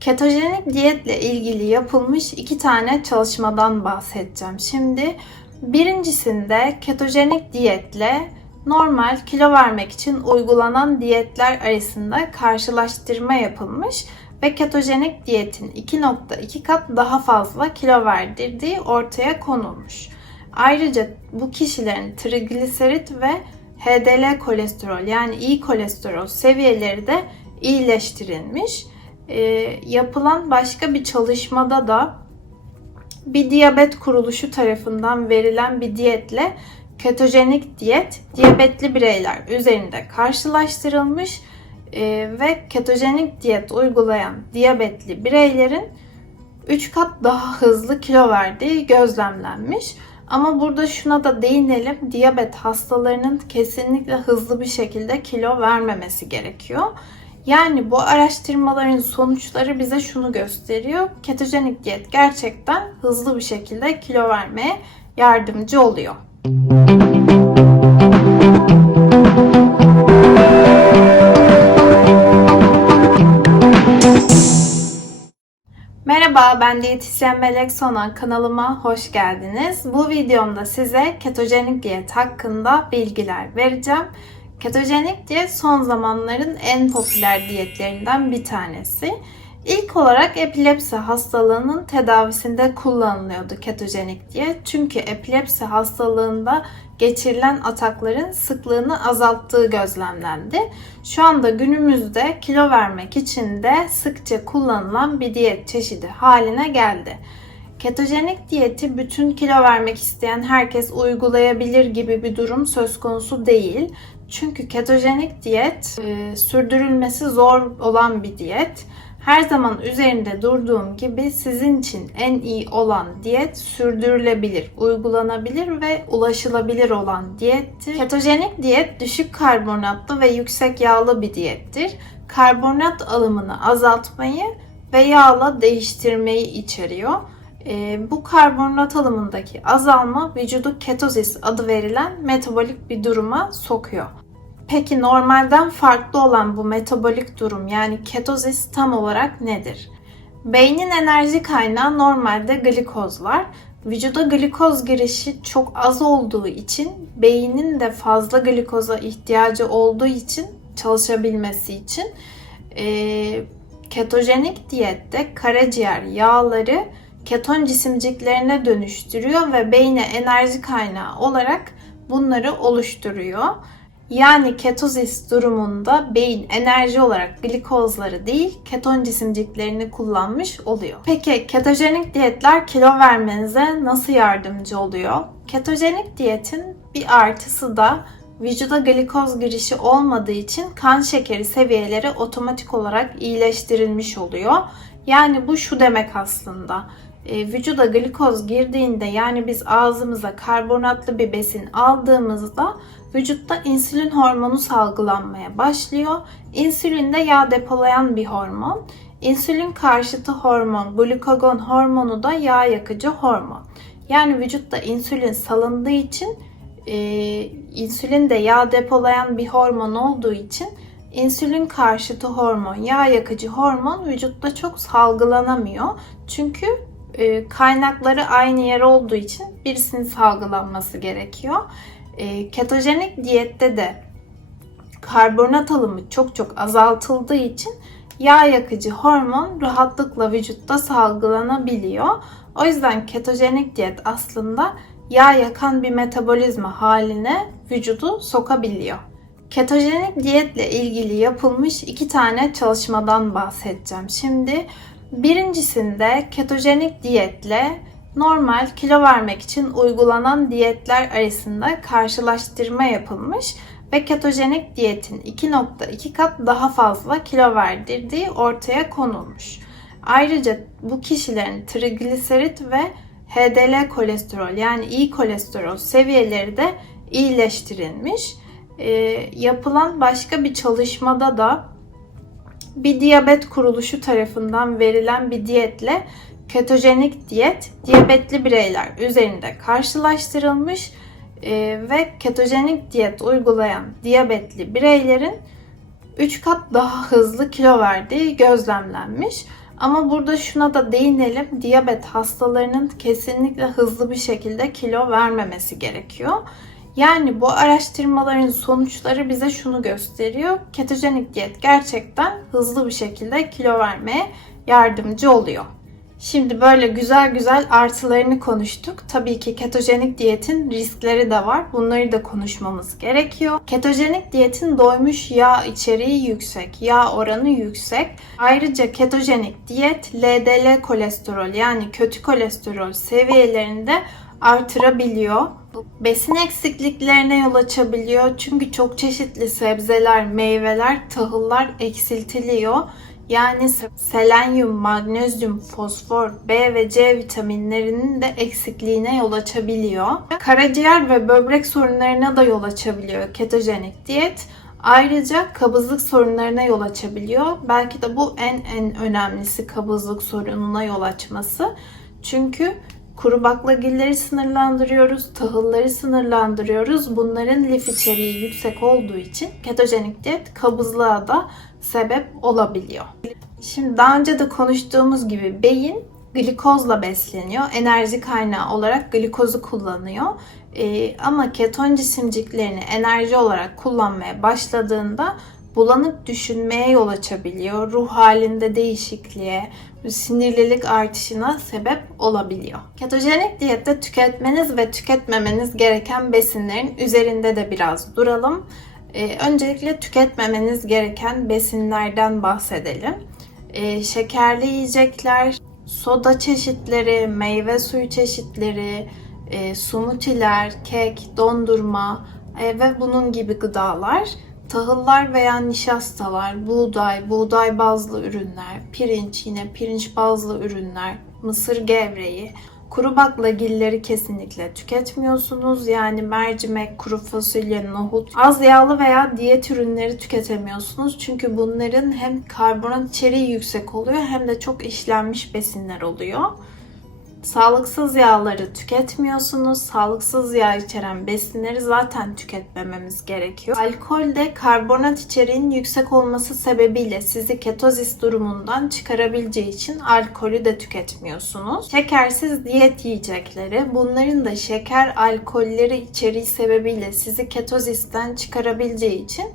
Ketojenik diyetle ilgili yapılmış iki tane çalışmadan bahsedeceğim. Şimdi birincisinde ketojenik diyetle normal kilo vermek için uygulanan diyetler arasında karşılaştırma yapılmış ve ketojenik diyetin 2.2 kat daha fazla kilo verdirdiği ortaya konulmuş. Ayrıca bu kişilerin trigliserit ve HDL kolesterol yani iyi kolesterol seviyeleri de iyileştirilmiş. Ee, yapılan başka bir çalışmada da bir diyabet kuruluşu tarafından verilen bir diyetle ketojenik diyet diyabetli bireyler üzerinde karşılaştırılmış Ee, ve ketojenik diyet uygulayan diyabetli bireylerin 3 kat daha hızlı kilo verdiği gözlemlenmiş. Ama burada şuna da değinelim. Diyabet hastalarının kesinlikle hızlı bir şekilde kilo vermemesi gerekiyor. Yani bu araştırmaların sonuçları bize şunu gösteriyor. Ketojenik diyet gerçekten hızlı bir şekilde kilo vermeye yardımcı oluyor. Merhaba, ben diyetisyen Melek Sonan. Kanalıma hoş geldiniz. Bu videomda size ketojenik diyet hakkında bilgiler vereceğim. Ketojenik diyet son zamanların en popüler diyetlerinden bir tanesi. İlk olarak epilepsi hastalığının tedavisinde kullanılıyordu ketojenik diyet. Çünkü epilepsi hastalığında geçirilen atakların sıklığını azalttığı gözlemlendi. Şu anda günümüzde kilo vermek için de sıkça kullanılan bir diyet çeşidi haline geldi. Ketojenik diyeti bütün kilo vermek isteyen herkes uygulayabilir gibi bir durum söz konusu değil. Çünkü ketojenik diyet e, sürdürülmesi zor olan bir diyet. Her zaman üzerinde durduğum gibi sizin için en iyi olan diyet sürdürülebilir, uygulanabilir ve ulaşılabilir olan diyettir. Ketojenik diyet düşük karbonatlı ve yüksek yağlı bir diyettir. Karbonat alımını azaltmayı ve yağla değiştirmeyi içeriyor. Ee, bu karbonat alımındaki azalma vücudu ketozis adı verilen metabolik bir duruma sokuyor. Peki normalden farklı olan bu metabolik durum yani ketozis tam olarak nedir? Beynin enerji kaynağı normalde glikozlar. Vücuda glikoz girişi çok az olduğu için beynin de fazla glikoza ihtiyacı olduğu için çalışabilmesi için e, ketojenik diyette karaciğer yağları keton cisimciklerine dönüştürüyor ve beyne enerji kaynağı olarak bunları oluşturuyor. Yani ketozis durumunda beyin enerji olarak glikozları değil keton cisimciklerini kullanmış oluyor. Peki ketojenik diyetler kilo vermenize nasıl yardımcı oluyor? Ketojenik diyetin bir artısı da vücuda glikoz girişi olmadığı için kan şekeri seviyeleri otomatik olarak iyileştirilmiş oluyor. Yani bu şu demek aslında. E, vücuda glikoz girdiğinde yani biz ağzımıza karbonatlı bir besin aldığımızda vücutta insülin hormonu salgılanmaya başlıyor. İnsülin de yağ depolayan bir hormon. İnsülin karşıtı hormon, glukagon hormonu da yağ yakıcı hormon. Yani vücutta insülin salındığı için e, insülin de yağ depolayan bir hormon olduğu için insülin karşıtı hormon, yağ yakıcı hormon vücutta çok salgılanamıyor. Çünkü e, kaynakları aynı yer olduğu için birisinin salgılanması gerekiyor. E, ketojenik diyette de karbonat alımı çok çok azaltıldığı için yağ yakıcı hormon rahatlıkla vücutta salgılanabiliyor. O yüzden ketojenik diyet aslında yağ yakan bir metabolizma haline vücudu sokabiliyor. Ketojenik diyetle ilgili yapılmış iki tane çalışmadan bahsedeceğim. Şimdi birincisinde ketojenik diyetle normal kilo vermek için uygulanan diyetler arasında karşılaştırma yapılmış ve ketojenik diyetin 2.2 kat daha fazla kilo verdirdiği ortaya konulmuş. Ayrıca bu kişilerin trigliserit ve HDL kolesterol yani iyi kolesterol seviyeleri de iyileştirilmiş. E, yapılan başka bir çalışmada da bir diyabet kuruluşu tarafından verilen bir diyetle ketojenik diyet diyabetli bireyler üzerinde karşılaştırılmış e, ve ketojenik diyet uygulayan diyabetli bireylerin 3 kat daha hızlı kilo verdiği gözlemlenmiş. Ama burada şuna da değinelim. Diyabet hastalarının kesinlikle hızlı bir şekilde kilo vermemesi gerekiyor. Yani bu araştırmaların sonuçları bize şunu gösteriyor. Ketojenik diyet gerçekten hızlı bir şekilde kilo vermeye yardımcı oluyor. Şimdi böyle güzel güzel artılarını konuştuk. Tabii ki ketojenik diyetin riskleri de var. Bunları da konuşmamız gerekiyor. Ketojenik diyetin doymuş yağ içeriği yüksek, yağ oranı yüksek. Ayrıca ketojenik diyet LDL kolesterol yani kötü kolesterol seviyelerinde artırabiliyor. Besin eksikliklerine yol açabiliyor. Çünkü çok çeşitli sebzeler, meyveler, tahıllar eksiltiliyor. Yani selenyum, magnezyum, fosfor, B ve C vitaminlerinin de eksikliğine yol açabiliyor. Karaciğer ve böbrek sorunlarına da yol açabiliyor ketojenik diyet. Ayrıca kabızlık sorunlarına yol açabiliyor. Belki de bu en en önemlisi kabızlık sorununa yol açması. Çünkü kuru baklagilleri sınırlandırıyoruz, tahılları sınırlandırıyoruz. Bunların lif içeriği yüksek olduğu için ketojenik diyet kabızlığa da sebep olabiliyor. Şimdi daha önce de konuştuğumuz gibi beyin glikozla besleniyor. Enerji kaynağı olarak glikozu kullanıyor. Ee, ama keton cisimciklerini enerji olarak kullanmaya başladığında bulanık düşünmeye yol açabiliyor. Ruh halinde değişikliğe, sinirlilik artışına sebep olabiliyor. Ketojenik diyette tüketmeniz ve tüketmemeniz gereken besinlerin üzerinde de biraz duralım. Ee, öncelikle tüketmemeniz gereken besinlerden bahsedelim. Ee, şekerli yiyecekler, soda çeşitleri, meyve suyu çeşitleri, e, smoothie'ler, kek, dondurma e, ve bunun gibi gıdalar tahıllar veya nişastalar, buğday, buğday bazlı ürünler, pirinç yine pirinç bazlı ürünler, mısır gevreği, kuru baklagilleri kesinlikle tüketmiyorsunuz. Yani mercimek, kuru fasulye, nohut, az yağlı veya diyet ürünleri tüketemiyorsunuz. Çünkü bunların hem karbonat içeriği yüksek oluyor hem de çok işlenmiş besinler oluyor. Sağlıksız yağları tüketmiyorsunuz. Sağlıksız yağ içeren besinleri zaten tüketmememiz gerekiyor. Alkol de karbonat içeriğinin yüksek olması sebebiyle sizi ketozis durumundan çıkarabileceği için alkolü de tüketmiyorsunuz. Şekersiz diyet yiyecekleri bunların da şeker alkolleri içeriği sebebiyle sizi ketozisten çıkarabileceği için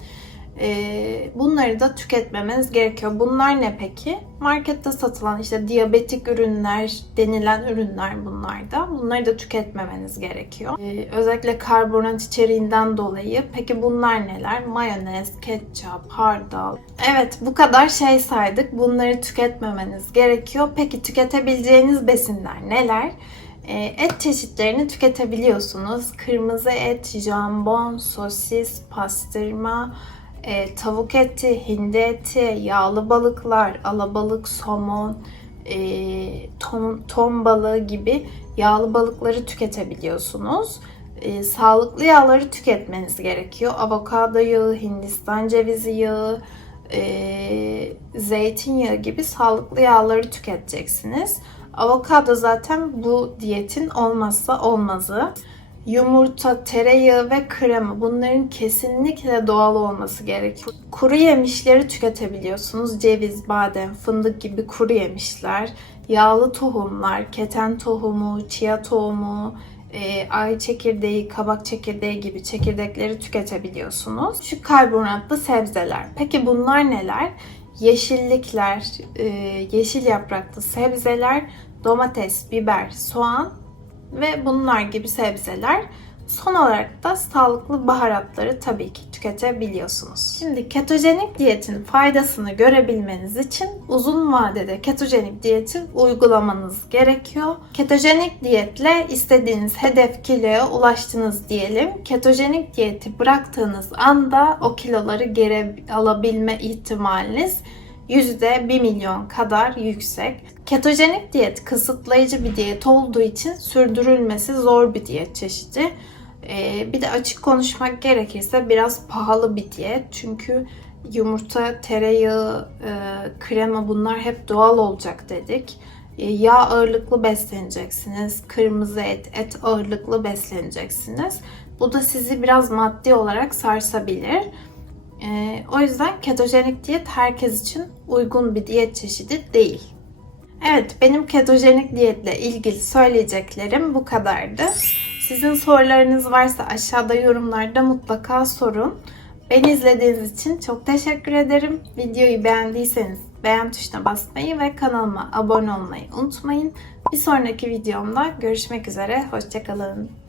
e, bunları da tüketmemeniz gerekiyor. Bunlar ne peki? Markette satılan işte diyabetik ürünler denilen ürünler bunlar da. Bunları da tüketmemeniz gerekiyor. E, özellikle karbonat içeriğinden dolayı. Peki bunlar neler? Mayonez, ketçap, hardal. Evet bu kadar şey saydık. Bunları tüketmemeniz gerekiyor. Peki tüketebileceğiniz besinler neler? Et çeşitlerini tüketebiliyorsunuz. Kırmızı et, jambon, sosis, pastırma, e, tavuk eti, hindi eti, yağlı balıklar, alabalık, somon, e, ton, ton balığı gibi yağlı balıkları tüketebiliyorsunuz. E, sağlıklı yağları tüketmeniz gerekiyor. Avokado yağı, Hindistan cevizi yağı, e, zeytinyağı gibi sağlıklı yağları tüketeceksiniz. Avokado zaten bu diyetin olmazsa olmazı yumurta, tereyağı ve krema bunların kesinlikle doğal olması gerekiyor. Kuru yemişleri tüketebiliyorsunuz. Ceviz, badem, fındık gibi kuru yemişler. Yağlı tohumlar, keten tohumu, chia tohumu, e, ay çekirdeği, kabak çekirdeği gibi çekirdekleri tüketebiliyorsunuz. Şu karbonatlı sebzeler. Peki bunlar neler? Yeşillikler, e, yeşil yapraklı sebzeler, domates, biber, soğan ve bunlar gibi sebzeler. Son olarak da sağlıklı baharatları tabii ki tüketebiliyorsunuz. Şimdi ketojenik diyetin faydasını görebilmeniz için uzun vadede ketojenik diyeti uygulamanız gerekiyor. Ketojenik diyetle istediğiniz hedef kiloya ulaştınız diyelim. Ketojenik diyeti bıraktığınız anda o kiloları geri alabilme ihtimaliniz %1 milyon kadar yüksek. Ketojenik diyet kısıtlayıcı bir diyet olduğu için sürdürülmesi zor bir diyet çeşidi. Ee, bir de açık konuşmak gerekirse biraz pahalı bir diyet. Çünkü yumurta, tereyağı, e, krema bunlar hep doğal olacak dedik. E, yağ ağırlıklı besleneceksiniz. Kırmızı et, et ağırlıklı besleneceksiniz. Bu da sizi biraz maddi olarak sarsabilir. E, o yüzden ketojenik diyet herkes için uygun bir diyet çeşidi değil. Evet, benim ketojenik diyetle ilgili söyleyeceklerim bu kadardı. Sizin sorularınız varsa aşağıda yorumlarda mutlaka sorun. Beni izlediğiniz için çok teşekkür ederim. Videoyu beğendiyseniz beğen tuşuna basmayı ve kanalıma abone olmayı unutmayın. Bir sonraki videomda görüşmek üzere. Hoşçakalın.